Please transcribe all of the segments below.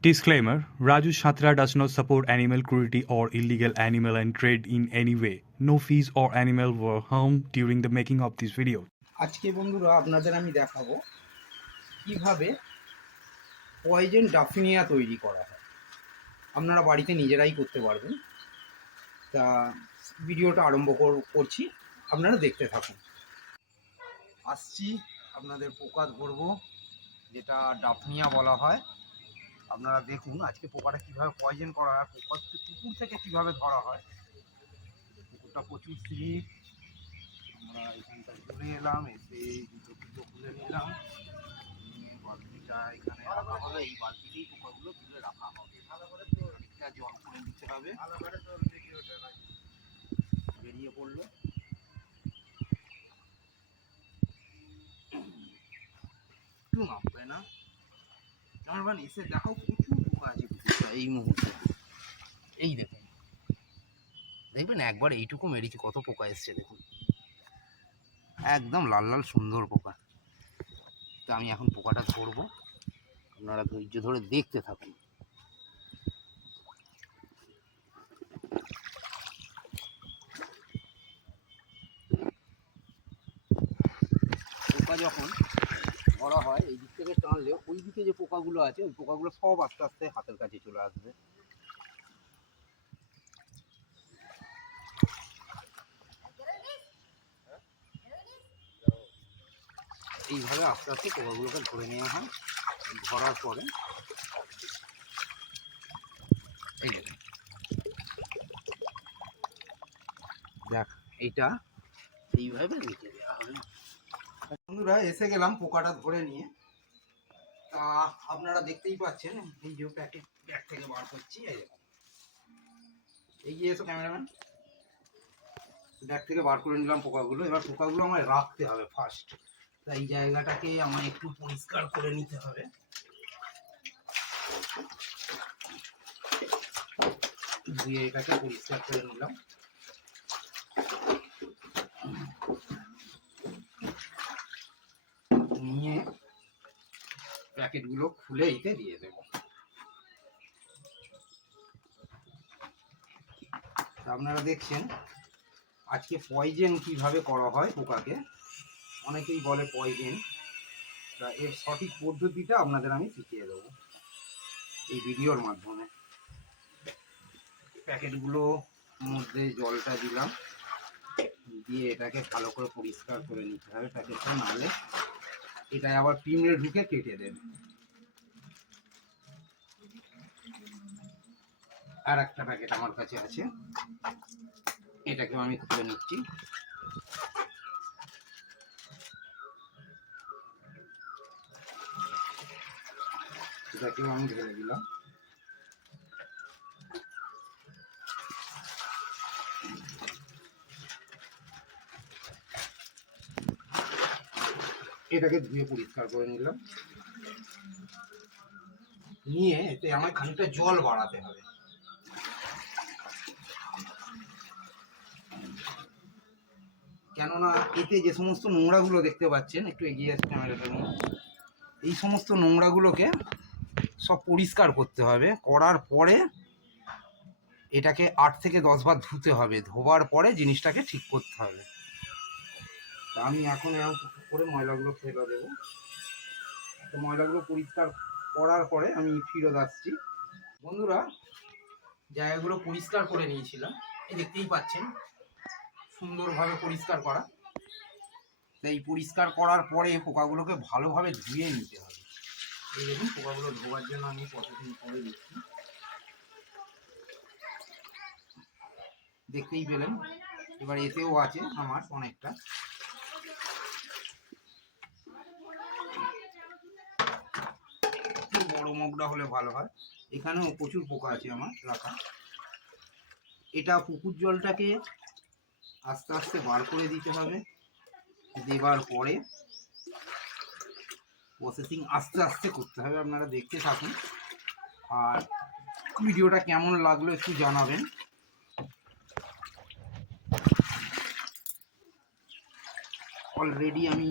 Disclaimer: Raju Shatra does not support animal cruelty or illegal animal and trade in any way. No fees or animal were harmed during the making of this video. আজকে বন্ধুরা আপনাদের আমি দেখাবো কিভাবে পয়জেন daphnia তৈরি করা হয়। আপনারা বাড়িতে নিজেরাই করতে পারবেন। তা ভিডিওটা আরম্ভ করছি, আপনারা দেখতে থাকুন। আসছি আপনাদের পোকা ধরবো, যেটা ডাফনিয়া বলা হয়। আপনারা দেখুন আজকে পোকাটা কীভাবে পয়জেন করা হয়, পুকুর থেকে কীভাবে ধরা হয়। পুকুরটা প্রচুর স্লিপ। আমরা এখানটা চলে এলাম, এসে জুতো খুলে নিলাম, বালতিটা এখানে রাখা হলো। এই বালতিতেই পোকাগুলো তুলে রাখা হবে। অনেকটা জল করে দিতে হবে। বেরিয়ে পড়লো, একটু নামবে না। আমার এসে দেখাও, প্রচুর পোকা আছে পুকুরটা এই মুহূর্তে। এই দেখুন, দেখবেন একবার এইটুকু মেরেছি, কত পোকা এসছে দেখুন, একদম লাল লাল সুন্দর পোকা। তা আমি এখন পোকাটা ধরবো, আপনারা ধৈর্য ধরে দেখতে থাকুন। পোকা যখন ধরা হয়, এই দিক থেকে টানলে ওই দিকে যে পোকাগুলো আছে, ওই পোকাগুলো সব আস্তে আস্তে হাতের কাছে চলে আসবে। এইভাবে আস্তে আস্তে পোকাগুলোকে ধরে নেওয়া হয়। ধরার পরে এই দেখ, এইটা এইভাবে রেখে দেওয়া হবে। বন্ধুরা এসে গেলাম পোকাটা ধরে নিয়ে। তা আপনারা দেখতেই পাচ্ছেন, এই যে ব্যাগ থেকে বার করছি। এই যে এসো ক্যামেরাম্যান, ব্যাগ থেকে বার করে নিলাম পোকাগুলো। এবার পোকাগুলো আমায় রাখতে হবে ফার্স্ট। তা এই জায়গাটাকে আমায় একটু পরিষ্কার করে নিতে হবে। ধুয়ে এটাকে পরিষ্কার করে নিলাম। নিয়ে প্যাকেটগুলো খুলে এতে দিয়ে দেব। আপনারা দেখছেন আজকে পয়জেন কিভাবে করা হয় পোকাকে। অনেকেই বলে পয়জেন, তা এর সঠিক পদ্ধতিটা আপনাদের আমি শিখিয়ে দেবো এই ভিডিওর মাধ্যমে। প্যাকেটগুলো মধ্যে জলটা দিলাম, দিয়ে এটাকে ভালো করে পরিষ্কার করে নিতে হবে প্যাকেটটা, নাহলে এটা আবার পিঁমড়ে ঢুকে কেটে দেবে। আর একটা প্যাকেট আমার কাছে আছে, এটাকেও আমি খুলে নিচ্ছি। এটাকেও আমি ঢেলে দিলাম। এটাকে ধুয়ে পরিষ্কার করে নিলাম। নিয়ে এতে আমার খানিকটা জল বাড়াতে হবে। কেননা এতে যে সমস্ত নোংরাগুলো দেখতে পাচ্ছেন, একটু এগিয়ে আসছে ক্যামেরাটা নিয়ে, এই সমস্ত নোংরাগুলোকে সব পরিষ্কার করতে হবে। করার পরে এটাকে 8 থেকে 10 বার ধুতে হবে। ধোবার পরে জিনিসটাকে ঠিক করতে হবে। তা আমি এখন এরকম করে ময়লাগুলো ফেলে দেবো। তো ময়লাগুলো পরিষ্কার করার পরে আমি ফিরত আসছি। বন্ধুরা জায়গাগুলো পরিষ্কার করে নিয়েছিলাম, এই দেখতেই পাচ্ছেন সুন্দরভাবে পরিষ্কার করা। এই পরিষ্কার করার পরে পোকাগুলোকে ভালোভাবে ধুয়ে নিতে হবে। এই দেখুন, পোকাগুলো ধোয়ার জন্য আমি কতদিন পরে দিচ্ছি, দেখতেই পেলেন। এবার এতেও আছে আমার অনেকটা। বড় মগটা হলে ভালো হয়। এখানেও প্রচুর পোকা আছে আমার রাখা। এটা পুকুর জলটাকে আস্তে আস্তে বার করে দিতে হবে। দেবার পরে প্রসেসিং আস্তে আস্তে করতে হবে। আপনারা দেখতে থাকুন, আর ভিডিওটা কেমন লাগলো একটু জানাবেন। অলরেডি আমি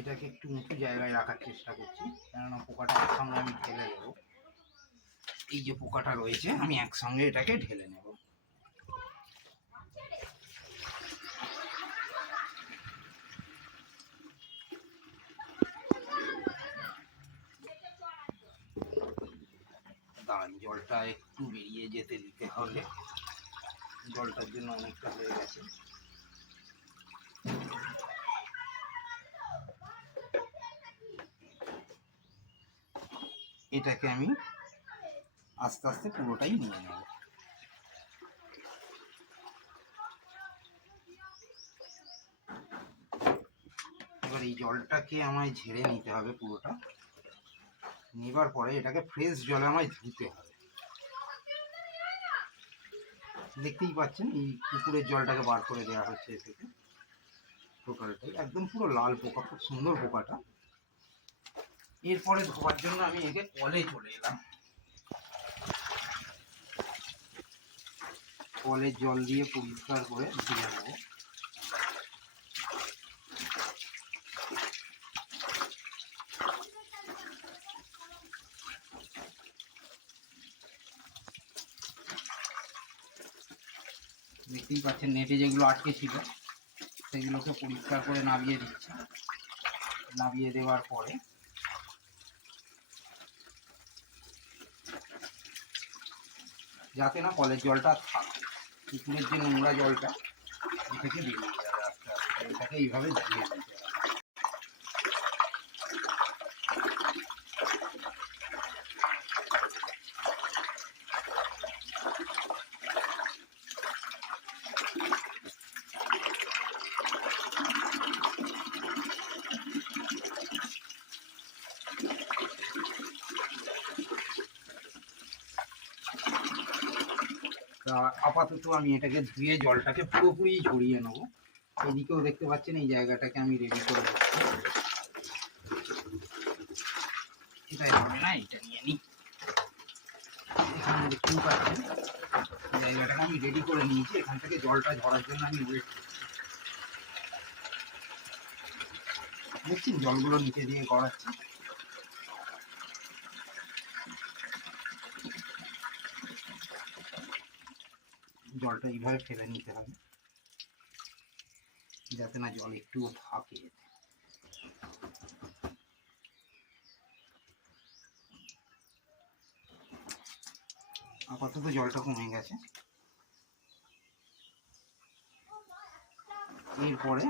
এটাকে একটু উঁচু জায়গায় রাখার চেষ্টা করছি, কেননা পোকাটা একসঙ্গে আমি ঢেলে দেবো। এই যে পোকাটা রয়েছে আমি একসঙ্গে এটাকে ঢেলে নেব। দাঁড়ান, জলটা একটু বেরিয়ে যেতে দিতে হবে, জলটার জন্য অনেকটা হয়ে গেছে। এটাকে আমি আস্তে আস্তে পুরোটাই নিয়ে নেব। এবার এই জলটাকে আমায় ঝেড়ে নিতে হবে পুরোটা। নেবার পরে এটাকে ফ্রেশ জলে আমায় ধুতে হবে। দেখতেই পাচ্ছেন এই পুকুরের জলটাকে বার করে দেওয়া হচ্ছে এ থেকে, টোটালটাই একদম পুরো লাল পোকা, খুব সুন্দর পোকাটা। এরপরে ধোয়ার জন্য আমি একে কলে চলে এলাম। কলের জল দিয়ে পরিষ্কার করে ধুয়ে নেবো। দেখতেই পাচ্ছেন নেটে যেগুলো আটকে ছিল সেগুলোকে পরিষ্কার করে নামিয়ে দিচ্ছি। নামিয়ে দেওয়ার পরে যাতে না কলের জলটা থাকে, পুকুরের যে নোংরা জলটা এ থেকে বেরিয়ে যাবে আস্তে আস্তে, এটাকে এইভাবে ধুয়ে দিতে হবে। তা আপাতত আমি এটাকে ধুয়ে জলটাকে পুরোপুরি ঝরিয়ে নেবো। এদিকেও দেখতে পাচ্ছেন এই জায়গাটাকে আমি রেডি করে দিচ্ছি। এটাই হবে না, এটা নিয়ে নিই। এখানে দেখতেই পাচ্ছেন জায়গাটাকে আমি রেডি করে নিয়েছি, এখান থেকে জলটা ঝরার জন্য আমি ওয়েট করছি। দেখছেন জলগুলো নিচে দিয়ে গড়াচ্ছে। জলটা এইভাবে ফেলে নিতে হবে যাতে না জল একটুও থাকে। আপাতত জলটা কমে গেছে। এরপরে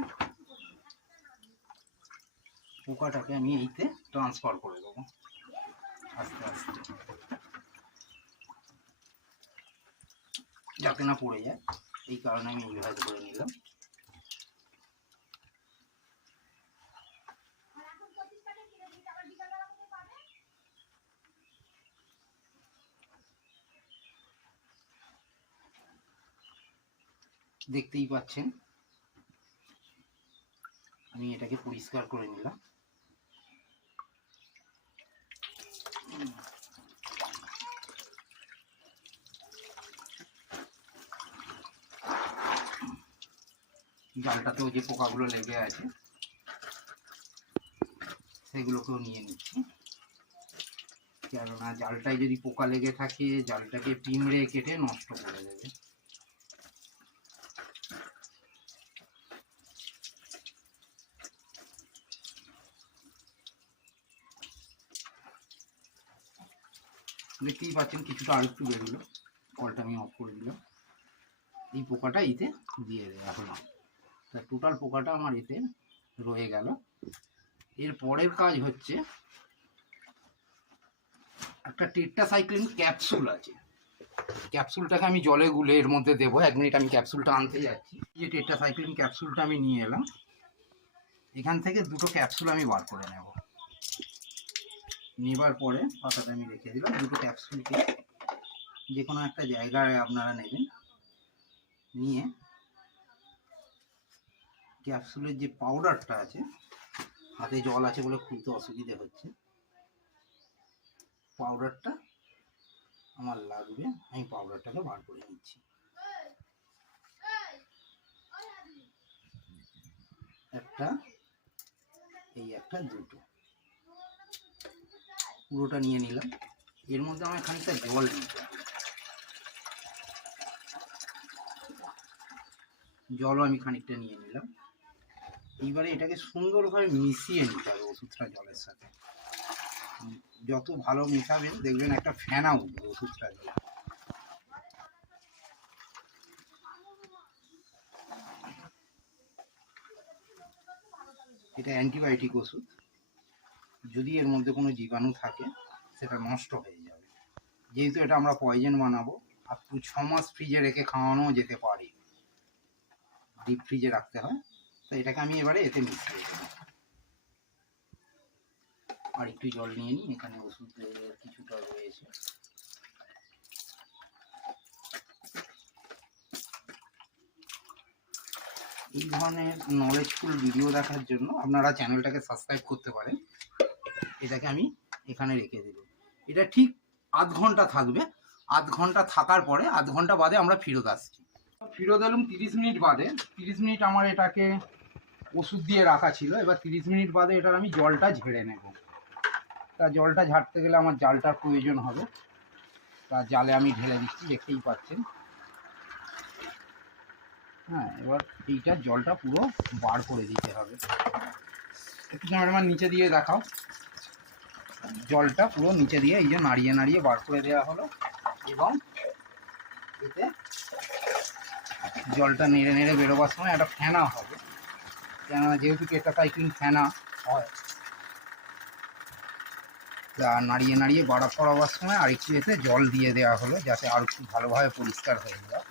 পোকাটাকে আমি এইতে ট্রান্সফার করে দেবো আস্তে আস্তে, যাতে না পড়ে যায়। এই কারণে আমি এইভাবে করে নিলাম। দেখতেই পাচ্ছেন আমি এটাকে পরিষ্কার করে নিলাম। জালটাতেও যে পোকাগুলো লেগে আছে সেগুলোকেও নিয়ে নিচ্ছি, কেননা জালটায় যদি পোকা লেগে থাকে জালটাকে পিঁমড়ে কেটে নষ্ট করে দেবে। দেখতেই পাচ্ছেন কিছুটা আরেকটু বেরোলো, কলটা আমি অফ করে দিলাম। এই পোকাটা এতে দিয়ে দেওয়া হলো। তা টোটাল পোকাটা আমার এতে রয়ে গেল। এর পরের কাজ হচ্ছে একটা টেট্রাসাইক্লিন ক্যাপসুল আছে, ক্যাপসুলটাকে আমি জলে গুলে এর মধ্যে দেবো। 1 মিনিট, আমি ক্যাপসুলটা আনতে যাচ্ছি। যে টেট্রাসাইক্লিন ক্যাপসুলটা আমি নিয়ে এলাম, এখান থেকে দুটো ক্যাপসুল আমি বার করে নেব। নেবার পরে পাতাটা আমি রেখে দিলাম। দুটো ক্যাপসুলকে যে কোনো একটা জায়গায় আপনারা নেবেন, নিয়ে ক্যাপসুলের যে পাউডারটা আছে, হাতে জল আছে বলে খুলতে অসুবিধে হচ্ছে, পাউডারটা আমার লাগবে। আমি পাউডারটাকে বার করে নিচ্ছি। একটা এই একটা দুটো পুরোটা নিয়ে নিলাম। এর মধ্যে আমার খানিকটা জল দিতে হবে, জলও আমি খানিকটা নিয়ে নিলাম। এইবারে এটাকে সুন্দরভাবে মিশিয়ে নিতে হবে ওষুধটা জলের সাথে। যত ভালো মেশাবেন দেখবেন একটা ফেনা উঠবে ওষুধটা জল। এটা অ্যান্টিবায়োটিক ওষুধ, যদি এর মধ্যে কোনো জীবাণু থাকে সেটা নষ্ট হয়ে যাবে। যেহেতু এটা আমরা পয়জন বানাবো, আপ টু 6 মাস ফ্রিজে রেখে খাওয়ানো যেতে পারে, ডিপ ফ্রিজে রাখতে হয়। তো এটাকে আমি এবারে এতে মিশিয়ে দেব। আর একটু জল নিয়ে নিই, এখানে ওষুধের কিছুটা রয়েছে। এই ধরনের নলেজফুল ভিডিও দেখার জন্য আপনারা চ্যানেলটাকে সাবস্ক্রাইব করতে পারেন। এটাকে আমি এখানে রেখে দেব। এটা ঠিক আধ ঘন্টা থাকবে। আধ ঘন্টা থাকার পরে আধ ঘন্টা বাদে আমরা ফেরত আসছি। ফেরত এলাম 30 মিনিট বাদে। 30 মিনিট আমার এটাকে ওষুধ দিয়ে রাখা ছিল। এবার 30 মিনিট বাদে এটার আমি জলটা ঝেড়ে নেব। তা জলটা ঝাড়তে গেলে আমার জালটার প্রয়োজন হবে। তা জালে আমি ঢেলে দিচ্ছি, দেখতেই পাচ্ছেন। হ্যাঁ, এবার এইটার জলটা পুরো বার করে দিতে হবে। একটু আমার নিচে দিয়ে দেখাও। জলটা পুরো নিচে দিয়ে এই যে নাড়িয়ে নাড়িয়ে বার করে দেওয়া হলো। এবং এতে জলটা নেড়ে নেড়ে বেরোবার সময় একটা ফেনা হবে, কেননা যেহেতু টেট্রাসাইক্লিন ফেনা হয়। তা নাড়িয়ে নাড়িয়ে বাড়া পড়াবার সময় আরেকটু এতে জল দিয়ে দেওয়া হলো, যাতে আর একটু ভালোভাবে পরিষ্কার হয়ে যায়।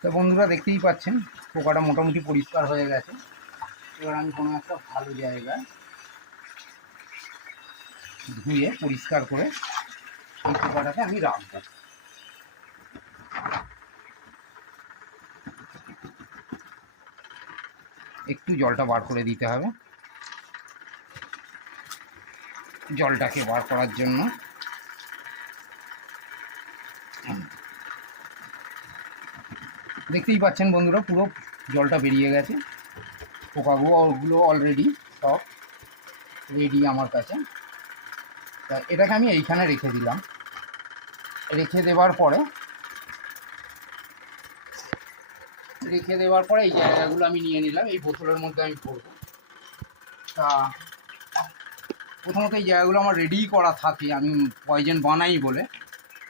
তো বন্ধুরা দেখতেই পাচ্ছেন পোকাটা মোটামুটি পরিষ্কার হয়ে গেছে। এবার আমি কোনো একটা ভালো জায়গায় ধুয়ে পরিষ্কার করে এই পোকাটাকে আমি রাখবো। একটু জলটা বার করে দিতে হবে। জলটাকে বার করার জন্য দেখতেই পাচ্ছেন বন্ধুরা পুরো জলটা বেরিয়ে গেছে। পোকাগুলো অলরেডি সব রেডি আমার কাছে। তা এটাকে আমি এইখানে রেখে দিলাম। রেখে দেওয়ার পরে এই জায়গাগুলো আমি নিয়ে নিলাম, এই বোতলের মধ্যে আমি ভরবো। তা প্রথমত এই জায়গাগুলো আমার রেডি করা থাকে, আমি পয়জন বানাই বলে।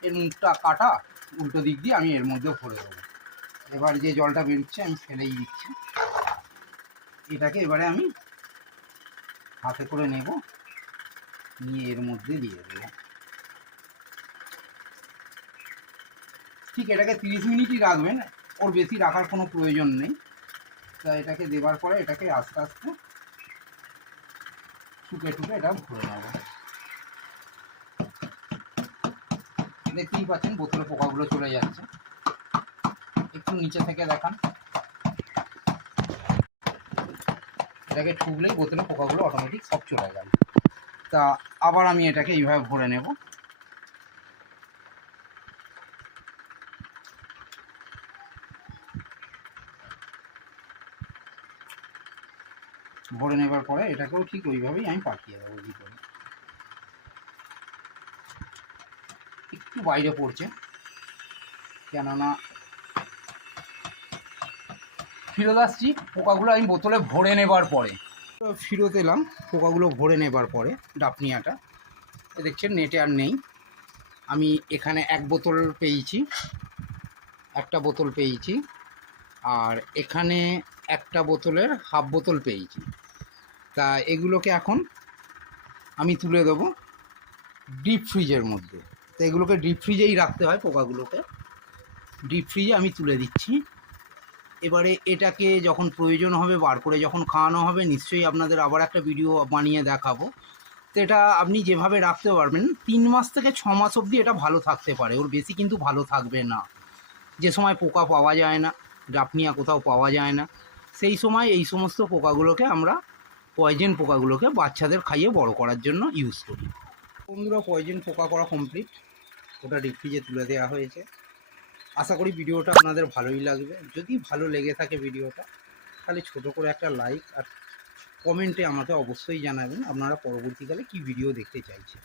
এর মুখটা কাটা, উল্টো দিক দিয়ে আমি এর মধ্যে ভরে দেবো। এবার যে জলটা বেরোচ্ছে আমি ফেলেই দিচ্ছি। এটাকে এবারে আমি হাতে করে নেব, নিয়ে এর মধ্যে দিয়ে দেবো। ঠিক এটাকে 30 মিনিটই রাখবেন, ওর বেশি রাখার কোনো প্রয়োজন নেই। তা এটাকে দেওয়ার পরে এটাকে আস্তে আস্তে ঠুকে ঠুকে এটা ভরে নেব। দেখতেই পাচ্ছেন বোতলে পোকাগুলো চলে যাচ্ছে। একটু নিচে থেকে দেখান। এটাকে ঠুকলেই বোতলে পোকাগুলো অটোমেটিক সব চলে গেল। তা আবার আমি এটাকে এইভাবে ভরে নেব। ভরে নেবার পরে এটাকেও ঠিক ওইভাবেই আমি পাঠিয়ে দেবো ভিতরে। একটু বাইরে পড়ছে, কেননা ফেরত আসছি পোকাগুলো আমি বোতলে ভরে নেবার পরে। ফেরত এলাম পোকাগুলো ভরে নেবার পরে। ডাপনিয়াটা দেখছেন নেটে আর নেই। আমি এখানে একটা বোতল পেয়েছি, আর এখানে একটা বোতলের হাফ বোতল পেয়েছি। তা এগুলোকে এখন আমি তুলে দেবো ডিপ ফ্রিজের মধ্যে। তো এগুলোকে ডিপ ফ্রিজেই রাখতে হয়, পোকাগুলোকে ডিপ ফ্রিজে আমি তুলে দিচ্ছি। এবারে এটাকে যখন প্রয়োজন হবে বার করে যখন খাওয়ানো হবে, নিশ্চয়ই আপনাদের আবার একটা ভিডিও বানিয়ে দেখাবো। তো এটা আপনি যেভাবে রাখতে পারবেন 3 মাস থেকে 6 মাস অবধি এটা ভালো থাকতে পারে, ওর বেশি কিন্তু ভালো থাকবে না। যে সময় পোকা পাওয়া যায় না, ডাপনিয়া কোথাও পাওয়া যায় না, সেই সময় এই সমস্ত পোকাগুলোকে আমরা পয়জন পোকাগুলোকে বাচ্চাদের খাইয়ে বড় করার জন্য ইউজ করি। বন্ধুরা পয়জন পোকা করা কমপ্লিট, ওটা ডিপ ফ্রিজে তুলে দেওয়া হয়েছে। আশা করি ভিডিওটা আপনাদের ভালোই লাগবে। যদি ভালো লেগে থাকে ভিডিওটা, তাহলে ছোট করে একটা লাইক আর কমেন্টে আমাকে অবশ্যই জানাবেন আপনারা পরবর্তীকালে কী ভিডিও দেখতে চাইছেন।